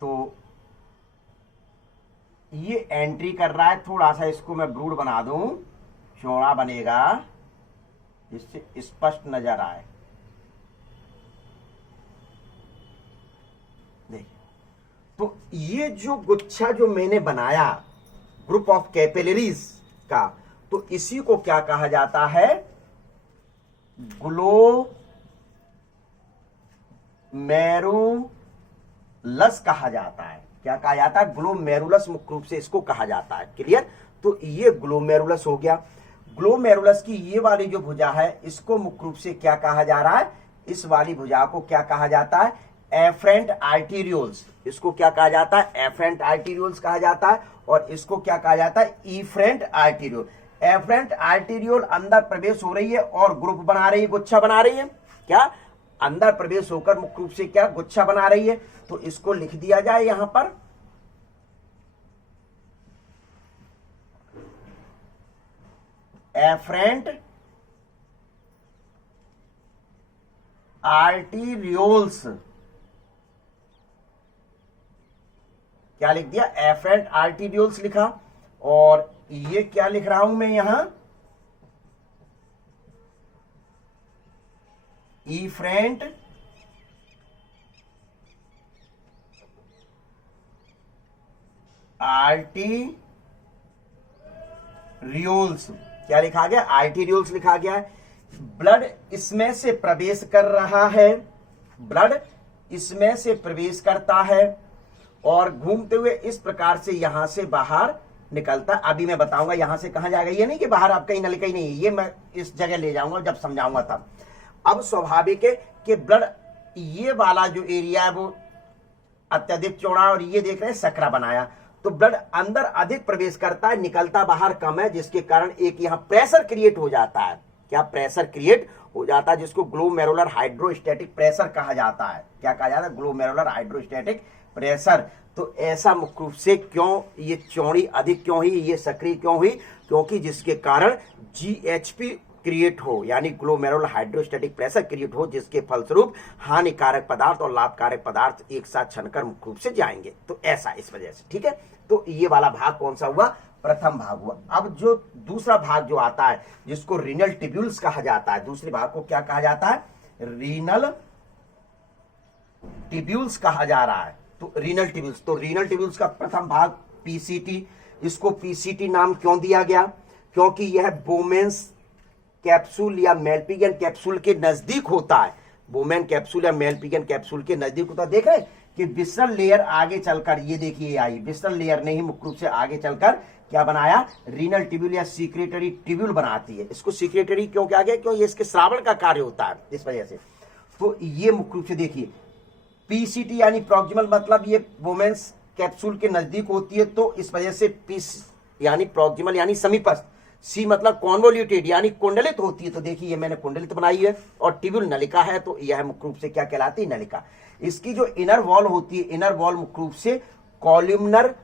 तो ये एंट्री कर रहा है। थोड़ा सा इसको मैं ब्रूड बना दूं, चौड़ा बनेगा, जिससे स्पष्ट नजर आए। देखिए, तो ये जो गुच्छा जो मैंने बनाया ग्रुप ऑफ कैपिलरीज का, तो इसी को क्या कहा जाता है? ग्लोमेरुलस कहा जाता है। क्या कहा जाता है? ग्लोमेरुलस मुख्य रूप से इसको कहा जाता है। क्लियर? तो ये ग्लोमेरुलस हो गया। ग्लोमेरुलस की ये वाली जो भुजा है, इसको मुख्य रूप से क्या कहा जा रहा है? इस वाली भुजा को क्या कहा जाता है? Afferent arterioles. इसको क्या कहा जाता है? एफरेंट आर्टीरियोल्स कहा जाता है। और इसको क्या कहा जाता है? Efferent arteriole. एफरेंट आर्टीरियोल अंदर प्रवेश हो रही है और ग्रुप बना रही है, गुच्छा बना रही है। क्या? अंदर प्रवेश होकर मुख्य रूप से क्या गुच्छा बना रही है। तो इसको लिख दिया जाए यहां पर, एफरेंट आर्टीरियोल्स। क्या लिख दिया? एफरेंट आर्टीरियोल्स लिखा। और ये क्या लिख रहा हूं मैं यहां? Efferent arterioles. क्या लिखा गया? आर्टीरियोल्स लिखा गया है। ब्लड इसमें से प्रवेश कर रहा है, ब्लड इसमें से प्रवेश करता है और घूमते हुए इस प्रकार से यहां से बाहर निकलता। अभी मैं बताऊंगा यहां से कहां जाएगा। ये नहीं कि बाहर आपका नलिका ही नहीं है, ये मैं इस जगह ले जाऊंगा जब समझाऊंगा तब। अब स्वाभाविक है कि ब्लड ये वाला जो एरिया है वो अत्यधिक चौड़ा, और ये देख रहे हैं सकरा बनाया, तो ब्लड अंदर अधिक प्रवेश करता है, निकलता बाहर कम है, जिसके कारण एक यहां प्रेशर क्रिएट हो जाता है। क्या? प्रेशर क्रिएट हो जाता है, जिसको ग्लोमेरुलर हाइड्रोस्टैटिक प्रेशर कहा जाता है। क्या कहा जाता है? Glomerular hydrostatic pressure. तो ऐसा मुख्य रूप से क्यों ये चौड़ी अधिक क्यों हुई, ये सक्रिय क्यों हुई? क्योंकि जिसके कारण जीएचपी क्रिएट हो, यानी ग्लोमेरुलर हाइड्रोस्टैटिक प्रेशर क्रिएट हो, जिसके फलस्वरूप हानिकारक पदार्थ और लाभकारक पदार्थ एक साथ छनकर मुख्य रूप से जाएंगे। तो ऐसा इस वजह से। ठीक है, तो ये वाला भाग कौन सा हुआ? प्रथम भाग हुआ। अब जो दूसरा भाग जो आता है, जिसको रीनल ट्यूब्यूल्स कहा जाता है, दूसरे भाग को क्या कहा जाता है? रीनल ट्यूब्यूल्स कहा जा रहा है। तो रीनल ट्यूब्यूल्स, तो रीनल ट्यूब्यूल्स का प्रथम भाग पीसीटी। इसको पीसीटी नाम क्यों दिया गया? क्योंकि यह बोमेंस कैप्सूल या मेलपिगियन कैप्सूल के नजदीक होता है। बोमेन कैप्सूल या मेलपिगियन कैप्सूल के नजदीक होता है। देख रहे हैं कि विसरल लेयर आगे चलकर, ये देखिए आई विसरल लेयर ने ही मुख्य रूप से आगे चलकर क्या बनाया? रीनल ट्यूब्यूल या सीक्रेटरी ट्यूब्यूल बनाती है। इसको सीक्रेटरी क्यों कहा गया? क्योंकि इसके श्रावण का कार्य होता है, इस वजह से। तो ये मुख्य रूप से देखिए, पीसीटी यानी प्रॉक्सिमल, मतलब ये वोमेन्स कैप्सूल के नजदीक होती है, तो इस वजह से पीस यानी प्रॉक्सिमल यानी समीपस्थ, सी मतलब कॉन्वोल्यूटेड यानी कुंडलित होती है। तो देखिए ये मैंने कुंडलित बनाई है, और ट्यूब्यूल नलिका है, तो यह मुख्य रूप से क्या कहलाती है? नलिका। इसकी जो इनर वॉल होती है, इनर वॉल मुख्य रूप से कॉल्यूमनर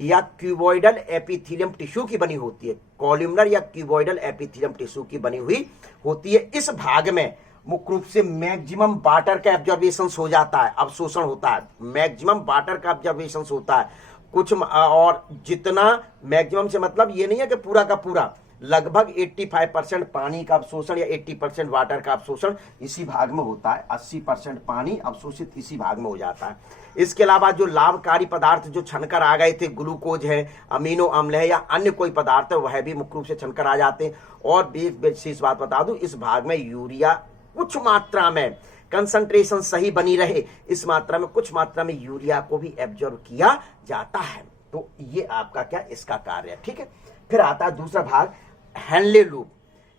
या क्यूबॉइडल एपिथेलियम टिश्यू की बनी होती है। कॉल्यूमनर या क्यूबॉइडल एपिथेलियम टिश्यू की बनी हुई होती है। इस भाग में मुख्य रूप से मैक्सिमम वाटर का एब्जॉर्बेशन हो जाता है, अवशोषण होता है, मैक्सिमम वाटर का एब्जॉर्बेशन होता है। कुछ और जितना मैक्सिमम से मतलब ये नहीं है कि पूरा का पूरा, लगभग 85% पानी का अवशोषण या 80% वाटर का अवशोषण इसी भाग में होता है। 80% पानी अवशोषित इसी भाग में हो जाता है। इसके अलावा जो लाभकारी पदार्थ जो छनकर आ गए थे, ग्लूकोज है, अमीनो अम्ल है या अन्य कोई पदार्थ है, वह भी मुख्य रूप से छनकर आ जाते हैं। और एक विशेष बात बता दूं, इस भाग में यूरिया कुछ मात्रा में, कंसंट्रेशन सही बनी रहे, इस मात्रा में कुछ मात्रा में यूरिया को भी एब्जॉर्ब किया जाता है। तो ये आपका क्या इसका कार्य है, ठीक है। फिर आता है दूसरा भाग, Henle loop.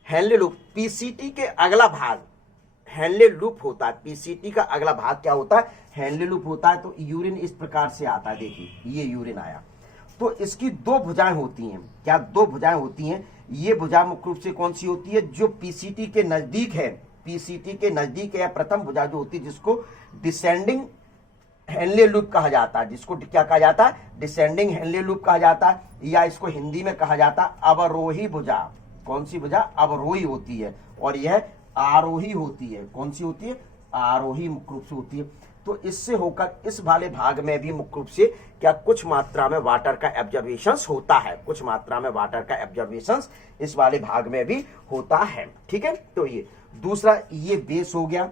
Henle loop PCT के अगला भाग हेनले लूप होता है। पीसीटी का अगला भाग क्या होता है, हेनले लूप होता है। तो यूरिन इस प्रकार से आता है, देखिए ये यूरिन आया, तो इसकी दो भुजाएं होती हैं। क्या दो भुजाएं होती हैं? ये भुजा मुख्य रूप से कौन सी होती है, जो पीसीटी के नजदीक है, पीसीटी के नजदीक है, प्रथम भुजा जो होती है जिसको डिसेंडिंग हेनले लूप कहा जाता है, जिसको क्या कहा जाता है, डिसेंडिंग हेनले लूप कहा जाता है, या इसको हिंदी में कहा जाता है अवरोही भुजा। कौन सी भुजा, अवरोही होती है, और यह आरोही होती है। कौन सी होती है, आरोही मुख्य रूप से होती है। तो इससे होकर इस वाले भाग में भी मुख्य रूप से क्या कुछ मात्रा में वाटर का एब्जॉर्बेशन होता है, कुछ मात्रा में वाटर का एब्जॉर्बेशन इस वाले भाग में भी होता है, ठीक है। तो ये दूसरा, ये बेस हो गया,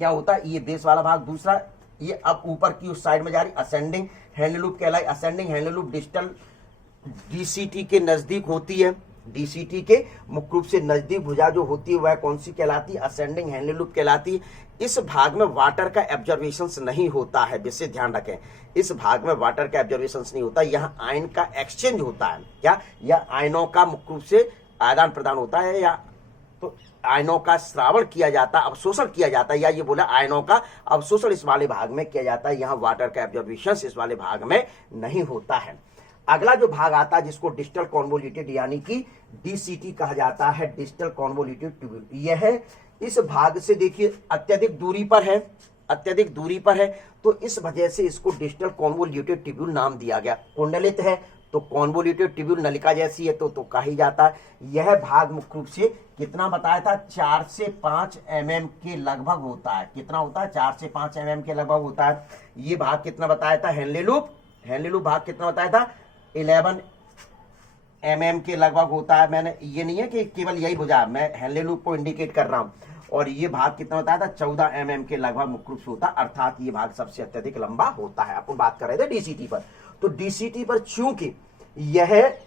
क्या होता है, ये बेस वाला भाग। दूसरा, ये अब ऊपर की उस साइड में जा रही असेंडिंग हेनले लूप कहलाई। Ascending Henle loop distal DCT के नजदीक होती है। डीसीटी के मुख्य रूप से नजदीक भुजा जो होती है वह कौन सी कहलाती है, असेंडिंग हेनले लूप कहलाती है। इस भाग में वाटर का एब्जॉर्बेशन नहीं होता है, विशेष ध्यान रखें, इस भाग में वाटर का एब्जॉर्बेशन नहीं होता, यहाँ आयन का एक्सचेंज होता है। क्या, या आयनों का मुख्य रूप से आदान प्रदान होता है, या तो आयनों का श्रावण किया जाता है, अवशोषण किया जाता है, या ये बोला आयनों का अवशोषण इस वाले भाग में किया जाता है। यहाँ वाटर का एब्जॉर्बेशन इस वाले भाग में नहीं होता है। अगला जो भाग आता है जिसको डिस्टल कॉन्वोल्यूटेड यानी कि डीसीटी कहा जाता है, डिस्टल कॉन्वोल्यूटेड ट्यूब्यूल, यह है इस भाग से देखिए अत्यधिक दूरी पर है, अत्यधिक दूरी पर है, तो इस वजह से इसको डिस्टल कॉन्वोल्यूटेड ट्यूब्यूल नाम दिया गया। कुंडलित है तो कॉन्वोल्यूटेड ट्यूब्यूल नलिका जैसी है तो कहा ही जाता है। यह भाग मुख्य रूप से कितना बताया था, 4 से 5 mm के लगभग होता है। कितना होता है, 4 से 5 mm के लगभग होता है। ये भाग कितना बताया था, हेनले लूप, हेनले लूप भाग कितना बताया था, 11 mm के लगभग होता है। मैंने ये नहीं है कि केवल यही बुझा, मैं हेनले लूप को इंडिकेट कर रहा हूं। और ये भाग कितना बताया था, 14 mm के लगभग मुख्य रूप से होता है, अर्थात ये भाग सबसे अत्यधिक लंबा होता है। अपन बात कर रहे थे डीसीटी पर, तो डीसीटी पर चूंकि यह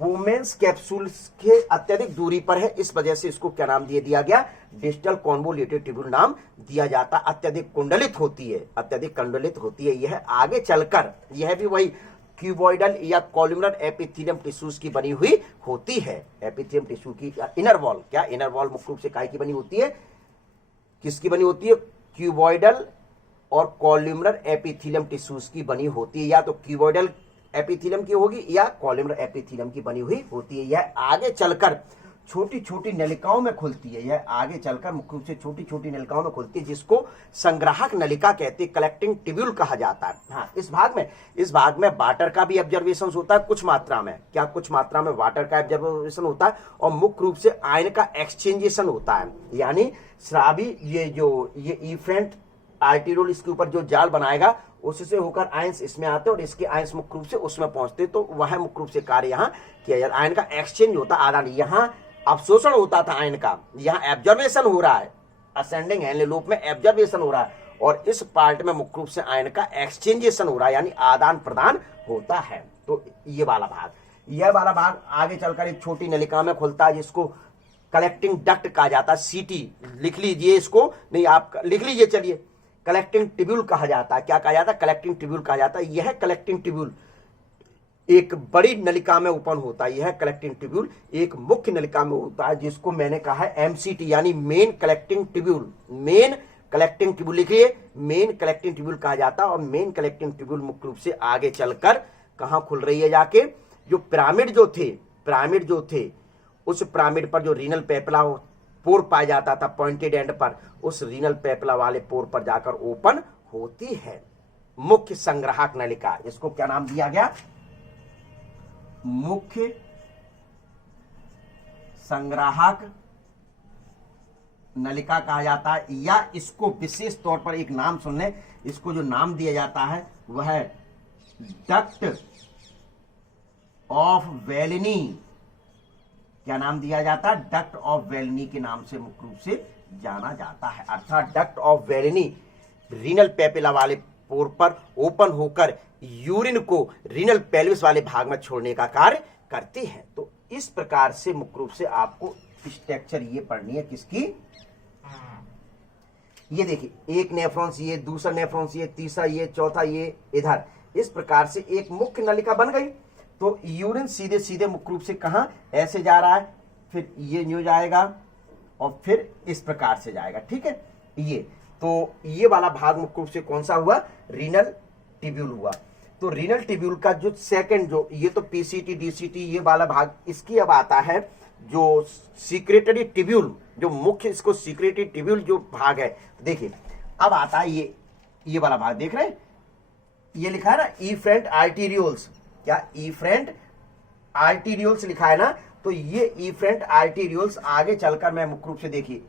वुमेन्स कैप्सूल के अत्यधिक दूरी पर है, इस वजह से इसको क्या नाम दिया गया, डिस्टल कॉन्वोल्यूटेड ट्यूब्यूल नाम दिया जाता। अत्यधिक कुंडलित होती है, अत्यधिक कुंडलित होती है। यह आगे चलकर यह भी वही क्यूबॉइडल या कॉलुमनर एपिथेलियम टिश्यूज की बनी हुई होती है। एपिथेलियम टिश्यू की इनर वॉल, क्या इनर वॉल मुख्य रूप से काय की बनी होती है, किसकी बनी होती है, क्यूबॉइडल और कॉलुमनर एपिथेलियम टिश्यूज की बनी होती है। या तो क्यूबॉइडल एपिथेलियम की होगी या कॉलुमनर एपिथेलियम की बनी हुई होती है। यह आगे चलकर छोटी छोटी नलिकाओं में खुलती है, यह आगे चलकर मुख्य रूप से छोटी छोटी नलिकाओं में खुलती है, जिसको संग्राहक नलिका कहते हैं, कलेक्टिंग ट्यूब्यूल कहा जाता है। हाँ, इस भाग में वाटर का भी ऑब्जर्वेशन होता है कुछ मात्रा में, क्या कुछ मात्रा में वाटर का ऑब्जर्वेशन होता है, और मुख्य रूप से आयन का एक्सचेंजेशन होता है। यानी श्रावी ये इफेंट आर्टिरोल इसके ऊपर जो जाल बनाएगा उससे होकर आयंस इसमें आते हैं और इसके आयंस मुख्य रूप से उसमें पहुंचते, तो वह मुख्य रूप से कार्य यहाँ किया जाता है। आयन का एक्सचेंज होता है, आदान, यहाँ अवशोषण होता था आयन का, यहाँ एब्जॉर्बेशन हो रहा है, असेंडिंग हेनले लूप में एब्जॉर्बेशन हो रहा है, और इस पार्ट में मुख्य रूप से आयन का एक्सचेंजेशन हो रहा है, यानी आदान प्रदान होता है। तो ये वाला भाग, यह वाला भाग आगे चलकर एक छोटी नलिका में खुलता है जिसको कलेक्टिंग डक्ट कहा जाता है। सीटी लिख लीजिए इसको, नहीं आप लिख लीजिए, चलिए, कलेक्टिंग ट्यूब्यूल कहा जाता है। क्या कहा जाता है, कलेक्टिंग ट्यूब्यूल कहा जाता है। यह कलेक्टिंग ट्यूब्यूल एक बड़ी नलिका में ओपन होता है। यह कलेक्टिंग ट्यूब्यूल एक मुख्य नलिका में होता है जिसको मैंने कहा है एमसीटी यानी main collecting tubule. Main collecting tubule लिखिए, मेन कलेक्टिंग ट्यूब्यूल कहा जाता है। और मेन कलेक्टिंग ट्यूब्यूल मुख्य रूप से आगे चलकर कहां खुल रही है, जाके जो पिरामिड जो थे उस पिरामिड पर जो रीनल पेपला पोर पाया जाता था पॉइंटेड एंड पर, उस रीनल पेपला वाले पोर पर जाकर ओपन होती है मुख्य संग्राहक नलिका। इसको क्या नाम दिया गया, मुख्य संग्राहक नलिका कहा जाता है, या इसको विशेष तौर पर एक नाम सुन लें, इसको जो नाम दिया जाता है वह है डक्ट ऑफ वेलिनी। क्या नाम दिया जाता है? डक्ट ऑफ वेलिनी के नाम से मुख्य रूप से जाना जाता है। अर्थात डक्ट ऑफ वेलिनी रीनल पेपिला वाले पोर पर ओपन होकर यूरिन को रीनल पेल्विस वाले भाग में छोड़ने का कार्य करते हैं। तो इस प्रकार से मुख्य रूप से आपको स्ट्रक्चर ये पढ़नी है किसकी? ये देखिए, एक नेफ्रॉन्स ये, दूसरा नेफ्रॉन्स ये, तीसरा ये, चौथा ये, इधर इस प्रकार से एक मुख्य नलिका बन गई। तो यूरिन सीधे सीधे मुख्य रूप से कहां ऐसे जा रहा है, फिर ये न्यू जाएगा और फिर इस प्रकार से जाएगा। ठीक है, ये तो ये वाला भाग मुख्य रूप से कौन सा हुआ? रीनल ट्यूब्यूल हुआ। तो रीनल ट्यूब्यूल का जो सेकंड, जो ये तो पीसीटी डीसीटी ये वाला भाग, इसकी अब आता है जो सीक्रेटरी ट्यूब्यूल, जो मुख्य इसको सीक्रेटरी ट्यूब्यूल जो भाग है। तो देखिए अब आता है ये वाला भाग, देख रहे हैं ये लिखा है ना इफेरेंट आर्टीरियोल्स। क्या इफेरेंट आर्टीरियोल्स लिखा है ना? तो ये इफेरेंट आर्टीरियोल्स आगे चलकर मैं मुख्य रूप से देखिए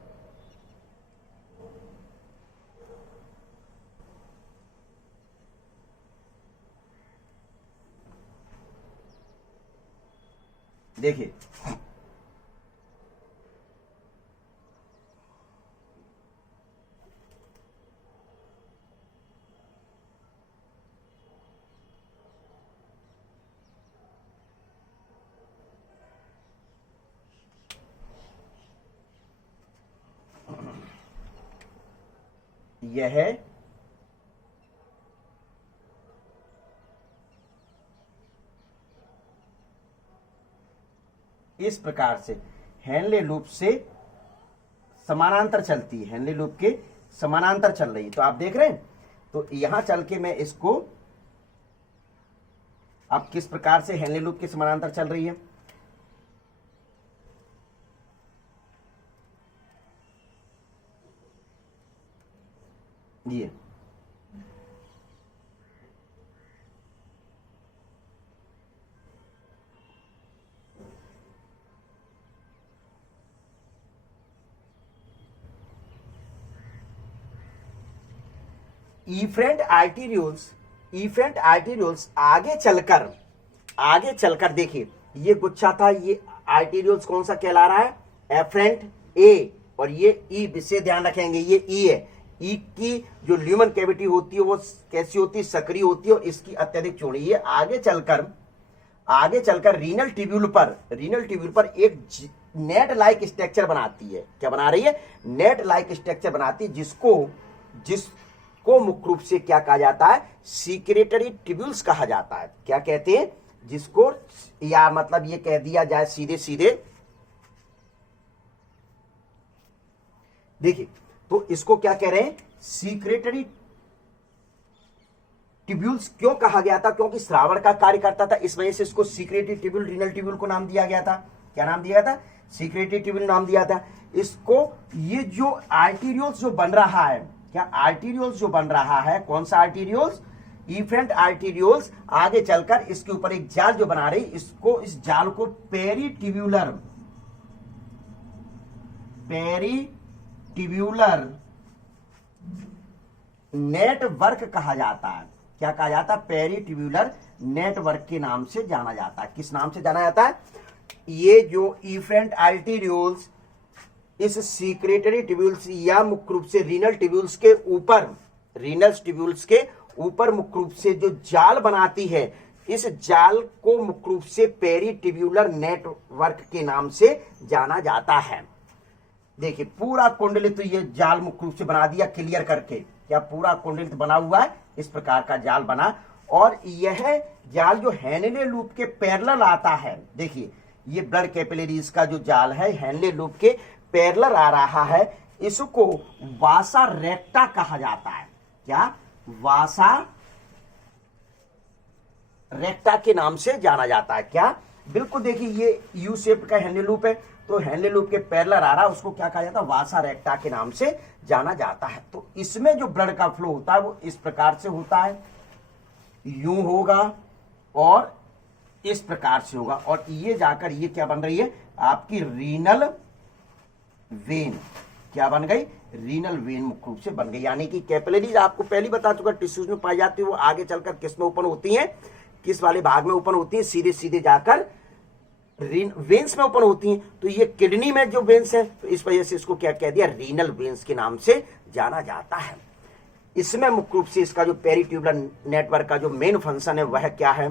देखिए यह है इस प्रकार से हेनले लूप से समानांतर चलती है, हेनले लूप के समानांतर चल रही है। तो आप देख रहे हैं, तो यहां चल के मैं इसको अब किस प्रकार से हेनले लूप के समानांतर चल रही है, ये इफेरेंट आर्टीरियोल्स आगे चलकर देखिए ये गुच्छा था, ये आर्टीरियोल्स कौन सा कहला रहा है? एफरेंट ए, और ये ई, विशेष ध्यान रखेंगे ये ई है। ई की जो ल्यूमन कैविटी होती है वो कैसी होती है? सक्रिय होती है और इसकी अत्यधिक चौड़ी। ये आगे चलकर रीनल ट्यूब्यूल पर एक नेट लाइक स्ट्रक्चर बनाती है। क्या बना रही है? नेट लाइक स्ट्रक्चर बनाती है, जिसको मुख्य रूप से क्या कहा जाता है? सीक्रेटरी ट्यूब्यूल्स कहा जाता है। क्या कहते हैं जिसको? या मतलब ये कह दिया जाए सीधे सीधे, देखिए तो इसको क्या कह रहे हैं? सीक्रेटरी ट्यूब्यूल्स क्यों कहा गया था? क्योंकि श्रावण का कार्य करता था, इस वजह से इसको सीक्रेटरी ट्यूब्यूल, रीनल ट्यूब्यूल को नाम दिया गया था। क्या नाम दिया था? सीक्रेटरी ट्यूब्यूल नाम दिया था इसको। ये जो आर्टीरियोल्स जो बन रहा है, क्या आर्टीरियोल्स जो बन रहा है, कौन सा आर्टीरियोल्स? इफेरेंट आर्टीरियोल्स आगे चलकर इसके ऊपर एक जाल जो बना रही, इस जाल को पेरीट्यूब्यूलर नेटवर्क कहा जाता है। क्या कहा जाता है? पेरीट्यूब्यूलर नेटवर्क के नाम से जाना जाता है। किस नाम से जाना जाता है? ये जो इफेरेंट आर्टीरियोल्स इस सीक्रेटरी ट्यूब्यूल्स या मुख्य रूप से रीनल ट्यूब्यूल्स के ऊपर मुख्य रूप से जो जाल बनाती है, इस जाल को मुख्य रूप से पेरीट्यूब्यूलर नेटवर्क के नाम से जाना जाता है। देखिए पूरा कुंडलित, तो ये जाल मुख्य रूप से बना दिया क्लियर करके। क्या पूरा कुंडलित बना हुआ है? इस प्रकार का जाल बना, और यह जाल जो हेनले लूप के पैरेलल आता है, देखिए ये ब्लड कैपिलरीज का जो जाल है हेनले लूप के पैरेलल आ रहा है, इसको वासा रेक्टा कहा जाता है। क्या? वासा रेक्टा के नाम से जाना जाता है। क्या? बिल्कुल देखिए ये यू शेप का हेनले लूप है, तो हेनले लूप के पैरेलल आ रहा है, उसको क्या कहा जाता है? वासा रेक्टा के नाम से जाना जाता है। तो इसमें जो ब्लड का फ्लो होता है वो इस प्रकार से होता है, यूं होगा और इस प्रकार से होगा, और ये जाकर ये क्या बन रही है? आपकी रीनल वेन। क्या बन गई, रीनल वेन मुख्य रूप से बन गई। यानी कि कैपिलरीज आपको पहले बता चुका टिश्यूज में पाई जाती है, वो आगे चलकर किस में ओपन होती हैं, किस वाले भाग में ओपन होती है, सीधे सीधे जाकर वेन्स में ओपन होती हैं। तो ये किडनी में जो वेन्स है, तो इस वजह से इसको क्या कह दिया, रीनल वेन्स के नाम से जाना जाता है। इसमें मुख्य रूप से इसका जो पेरिट्यूबुलर नेटवर्क का जो मेन फंक्शन है वह क्या है,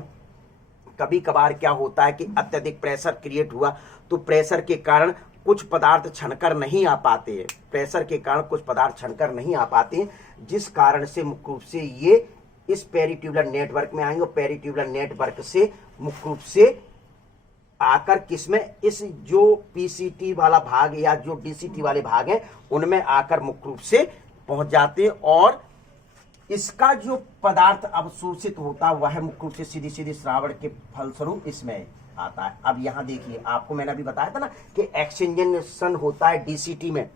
कभी कभार क्या होता है कि अत्यधिक प्रेशर क्रिएट हुआ तो प्रेशर के कारण कुछ पदार्थ छनकर नहीं आ पाते हैं, प्रेशर के कारण कुछ पदार्थ छनकर नहीं आ पाते हैं, जिस कारण से मुख्य रूप से ये इस पेरिट्यूबुलर नेटवर्क में आएंगे और पेरिट्यूबुलर नेटवर्क से मुख्य रूप से आकर किसमें, इस जो पीसीटी वाला भाग या जो डीसीटी वाले भाग हैं उनमें आकर मुख्य रूप से पहुंच जाते हैं और इसका जो पदार्थ अवशोषित होता है वह मुख्य रूप से सीधी सीधी श्रावण के फलस्वरूप इसमें आता है। अब यहां देखिए, आपको मैंने अभी बताया था ना कि एक्सचेंजेशन होता है डीसीटी में,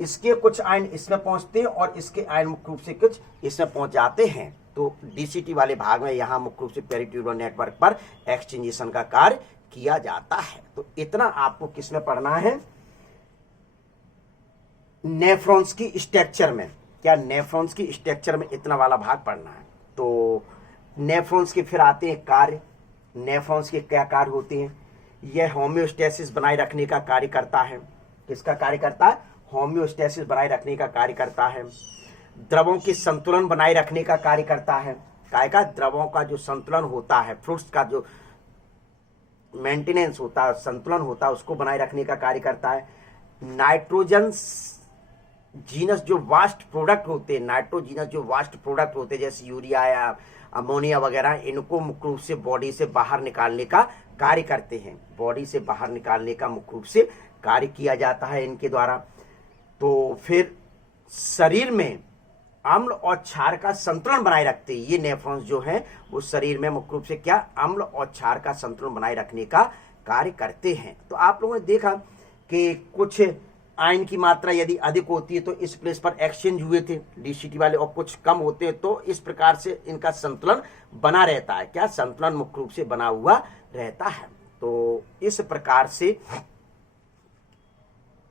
इसके कुछ आयन इसमें पहुंचते हैं और इसके आयन मुख्य रूप से कुछ इसमें पहुंच जाते हैं। तो डीसीटी वाले भाग में यहां मुख्य रूप से पेरिट्यूबुलर नेटवर्क पर एक्सचेंजेशन का कार्य किया जाता है। तो इतना आपको किसमें पढ़ना है, नेफ्रॉन्स की स्ट्रक्चर में, क्या नेफ्रॉन्स की स्ट्रक्चर में इतना वाला भाग पढ़ना है। तो नेफ्रॉन्स के फिर आते हैं कार्य, नेफ्रॉन्स के क्या कार्य होते हैं, यह होम्योस्टेसिस बनाए रखने का कार्य करता है। किसका कार्य करता है, होम्योस्टेसिस बनाए रखने का कार्य करता है। द्रवों के संतुलन बनाए रखने का कार्य करता है। काय का, द्रवों का जो संतुलन होता है, फ्रूट्स का जो मेंटेनेंस होता है, संतुलन होता है, उसको बनाए रखने का कार्य करता है। नाइट्रोजन जीनस जो वास्ट प्रोडक्ट होते हैं, नाइट्रोजीनस जो वास्ट प्रोडक्ट होते हैं जैसे यूरिया या अमोनिया वगैरह, इनको मुख्य रूप से बॉडी से बाहर निकालने का कार्य करते हैं, बॉडी से बाहर निकालने का मुख्य रूप से कार्य किया जाता है इनके द्वारा। तो फिर शरीर में अम्ल और क्षार का संतुलन बनाए रखते हैं ये नेफ्रॉन्स जो हैं, वो शरीर में मुख्य रूप से क्या, अम्ल और क्षार का संतुलन बनाए रखने का कार्य करते हैं। तो आप लोगों ने देखा कि कुछ आयन की मात्रा यदि अधिक होती है तो इस प्लेस पर एक्सचेंज हुए थे डीसीटी वाले, और कुछ कम होते हैं तो इस प्रकार से इनका संतुलन बना रहता है। क्या, संतुलन मुख्य रूप से बना हुआ रहता है। तो इस प्रकार से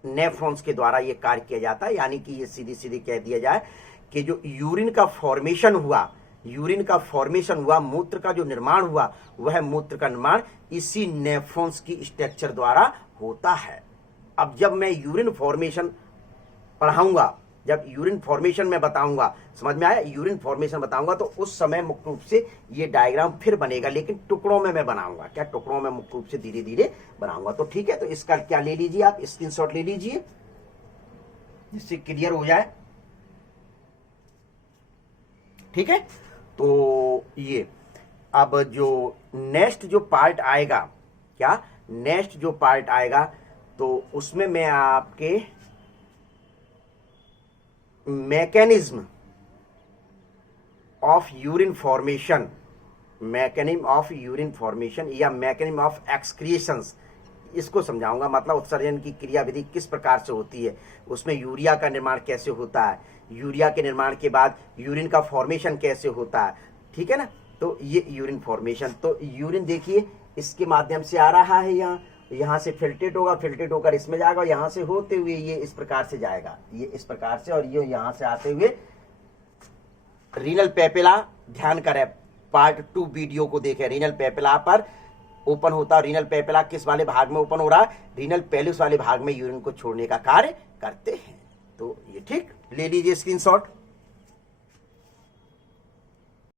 नेफ्रॉन्स के द्वारा यह कार्य किया जाता है। यानी कि ये सीधी सीधी कह दिया जाए कि जो यूरिन का फॉर्मेशन हुआ, यूरिन का फॉर्मेशन हुआ, मूत्र का जो निर्माण हुआ, वह मूत्र का निर्माण इसी नेफ्रॉन्स की स्ट्रक्चर द्वारा होता है। अब जब मैं यूरिन फॉर्मेशन पढ़ाऊंगा, जब यूरिन फॉर्मेशन में बताऊंगा, समझ में आया, यूरिन फॉर्मेशन बताऊंगा तो उस समय मुख्य रूप से ये डायग्राम फिर बनेगा, लेकिन टुकड़ों में मैं बनाऊंगा। क्या, टुकड़ों में मुख्य रूप से धीरे धीरे बनाऊंगा। तो ठीक है, तो इसका क्या ले लीजिए, आप स्क्रीनशॉट ले लीजिए जिससे क्लियर हो जाए। ठीक है, तो ये अब जो नेक्स्ट जो पार्ट आएगा, क्या, नेक्स्ट जो पार्ट आएगा तो उसमें मैं आपके mechanism of urine formation, mechanism of urine formation या मैकेनिज्म ऑफ एक्सक्रिएशंस, इसको समझाऊंगा। मतलब उत्सर्जन की क्रिया विधि किस प्रकार से होती है, उसमें यूरिया का निर्माण कैसे होता है, यूरिया के निर्माण के बाद यूरिन का फॉर्मेशन कैसे होता है। ठीक है ना, तो ये यूरिन फॉर्मेशन, तो यूरिन देखिए इसके माध्यम से आ रहा है, यहाँ से फिल्ट्रेट होगा, फिल्ट्रेट होकर इसमें जाएगा, यहाँ से होते हुए ये इस प्रकार से जाएगा, ये इस प्रकार से, और ये यहाँ से आते हुए रीनल पेपिला, ध्यान करें पार्ट 2 वीडियो को देखें, रीनल पेपिला पर ओपन होता है। रीनल पेपिला किस वाले भाग में ओपन हो रहा है, रीनल पेलुस वाले भाग में यूरिन को छोड़ने का कार्य करते हैं। तो ये ठीक, ले लीजिए स्क्रीनशॉट।